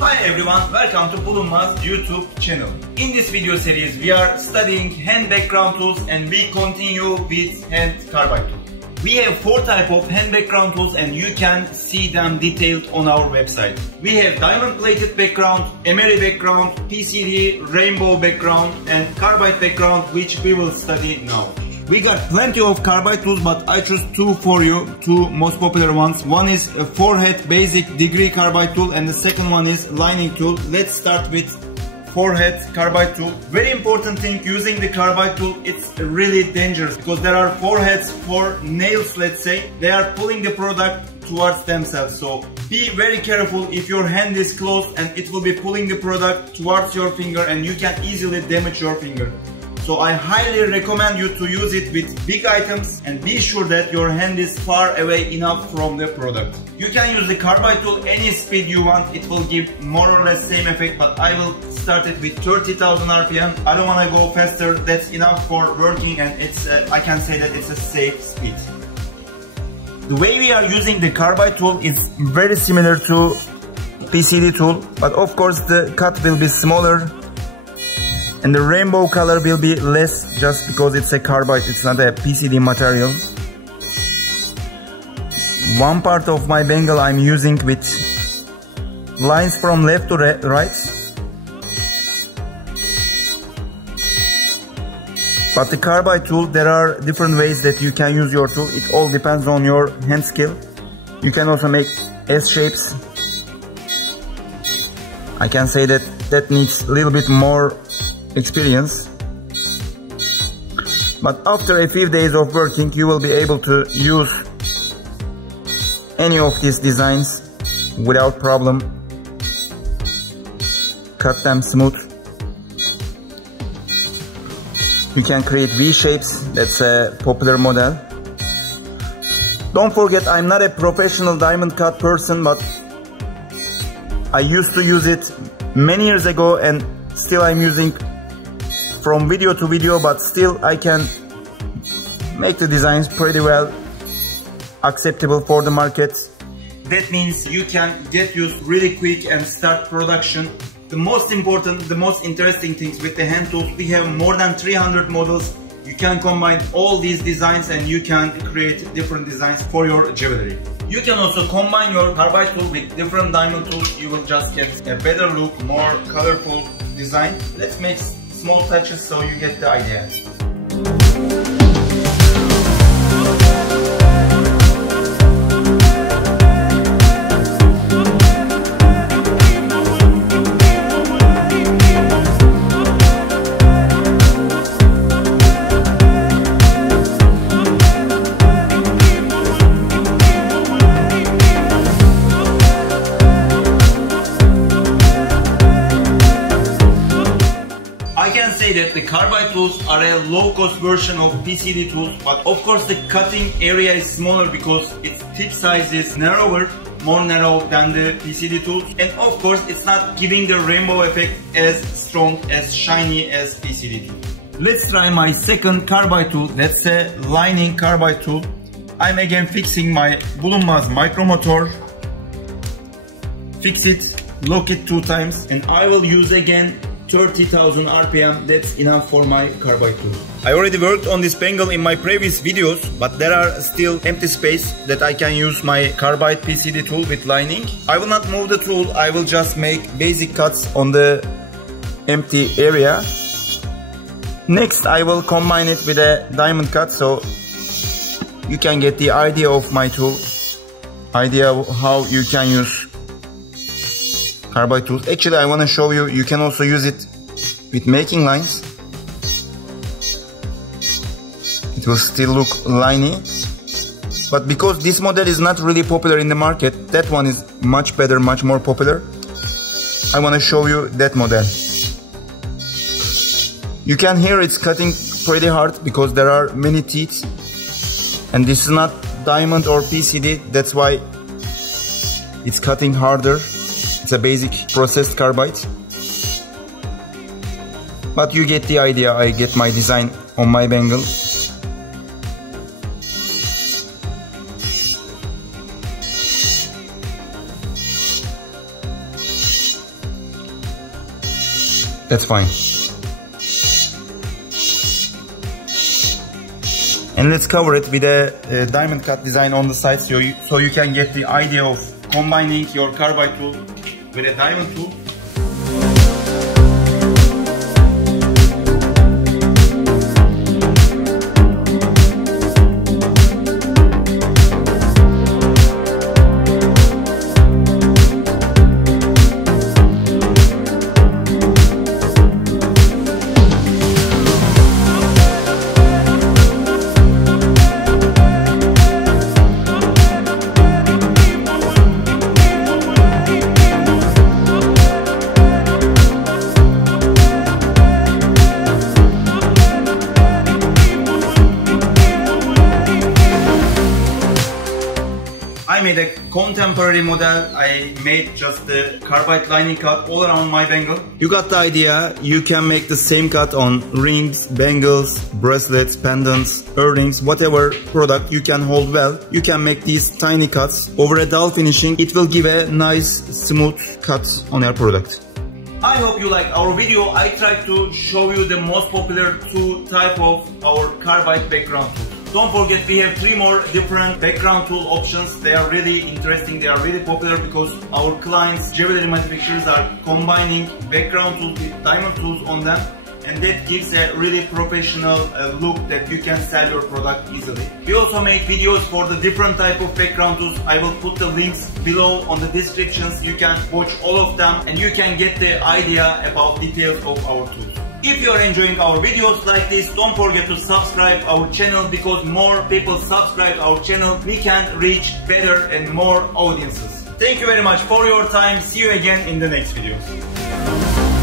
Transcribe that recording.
Hi everyone, welcome to Bulunmaz YouTube channel. In this video series we are studying hand background tools and we continue with hand carbide tool. We have 4 types of hand background tools and you can see them detailed on our website. We have diamond plated background, emery background, PCD, rainbow background and carbide background, which we will study now. We got plenty of carbide tools, but I choose 2 for you, 2 most popular ones. One is a forehead basic degree carbide tool and the second one is lining tool. Let's start with forehead carbide tool. Very important thing using the carbide tool, it's really dangerous because there are foreheads for nails, let's say. They are pulling the product towards themselves. So be very careful if your hand is closed and it will be pulling the product towards your finger and you can easily damage your finger. So I highly recommend you to use it with big items and be sure that your hand is far away enough from the product. You can use the carbide tool any speed you want, it will give more or less same effect, but I will start it with 30,000 RPM. I don't want to go faster, that's enough for working and it's I can say that it's a safe speed. The way we are using the carbide tool is very similar to PCD tool, but of course the cut will be smaller. And the rainbow color will be less just because it's a carbide, it's not a PCD material. One part of my bangle I'm using with lines from left to right. But the carbide tool, there are different ways that you can use your tool. It all depends on your hand skill. You can also make S shapes. I can say that that needs a little bit more experience, but after a few days of working you will be able to use any of these designs without problem. Cut them smooth. You can create V shapes, that's a popular model. Don't forget, I'm not a professional diamond cut person, but I used to use it many years ago and still I'm using from video to video, but still I can make the designs pretty well acceptable for the market. That means you can get used really quick and start production. The most important, the most interesting things with the hand tools, we have more than 300 models. You can combine all these designs and you can create different designs for your jewelry. You can also combine your carbide tool with different diamond tools. You will just get a better look, more colorful design. Let's make small touches so you get the idea. That the carbide tools are a low-cost version of PCD tools, but of course the cutting area is smaller because its tip size is narrower, more narrow than the PCD tools, and of course it's not giving the rainbow effect as strong, as shiny as PCD tool. Let's try my second carbide tool, that's a lining carbide tool. I'm again fixing my Bulunmaz micromotor. Fix it, lock it 2 times, and I will use again 30,000 RPM, that's enough for my carbide tool. I already worked on this bangle in my previous videos, but there are still empty space that I can use my carbide PCD tool with lining. I will not move the tool, I will just make basic cuts on the empty area. Next I will combine it with a diamond cut so you can get the idea of my tool, idea of how you can use carbide tools. Actually I want to show you, you can also use it with making lines. It will still look liney, but because this model is not really popular in the market, that one is much better, much more popular. I want to show you that model. You can hear it's cutting pretty hard because there are many teeth and this is not diamond or PCD, that's why it's cutting harder. It's a basic processed carbide. But you get the idea, I get my design on my bangle. That's fine. And let's cover it with a diamond cut design on the side so you can get the idea of combining your carbide tool with a diamond tool. I made a contemporary model. I made just the carbide lining cut all around my bangle. You got the idea. You can make the same cut on rings, bangles, bracelets, pendants, earrings, whatever product you can hold well. You can make these tiny cuts over a dull finishing. It will give a nice smooth cut on your product. I hope you liked our video. I tried to show you the most popular two type of our carbide background tools. Don't forget, we have 3 more different background tool options. They are really interesting, they are really popular because our clients, jewelry manufacturers, are combining background tools with diamond tools on them, and that gives a really professional look that you can sell your product easily. We also make videos for the different type of background tools. I will put the links below on the descriptions. You can watch all of them and you can get the idea about details of our tools. If you are enjoying our videos like this, don't forget to subscribe our channel, because more people subscribe our channel, we can reach better and more audiences. Thank you very much for your time. See you again in the next videos.